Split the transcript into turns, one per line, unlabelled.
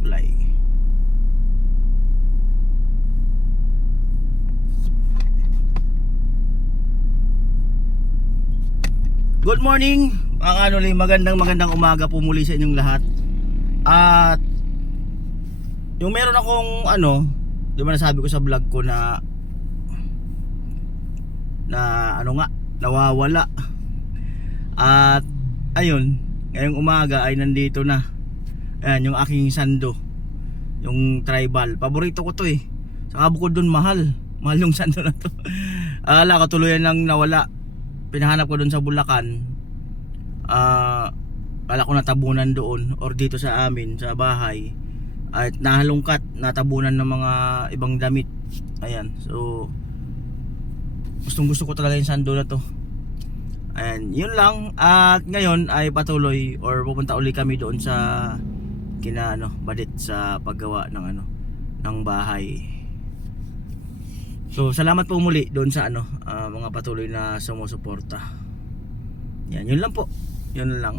kulay. Good morning, mga ano magandang magandang umaga po muli sa inyong lahat. At yung meron akong ano, di ba nasabi ko sa vlog ko na na ano nga, nawawala. At ayun, ngayong umaga ay nandito na. Ayan, yung aking sando. Yung tribal. Paborito ko to eh. Saka bukod dun mahal. Mahal yung sando na to. Ala, katuluyan lang nawala. Pinahanap ko dun sa Bulacan. Ah, kala ko natabunan doon or dito sa amin sa bahay. At nahalungkat, natabunan ng mga ibang damit. Ayan, so gustong gusto ko talaga yung sando na to. Ayan, yun lang. At ngayon ay patuloy or pupunta uli kami doon sa kina ano, sa paggawa ng ano ng bahay. So, salamat po muli doon sa ano, ah, mga patuloy na sumusuporta. Yan, yun lang po. Yun lang.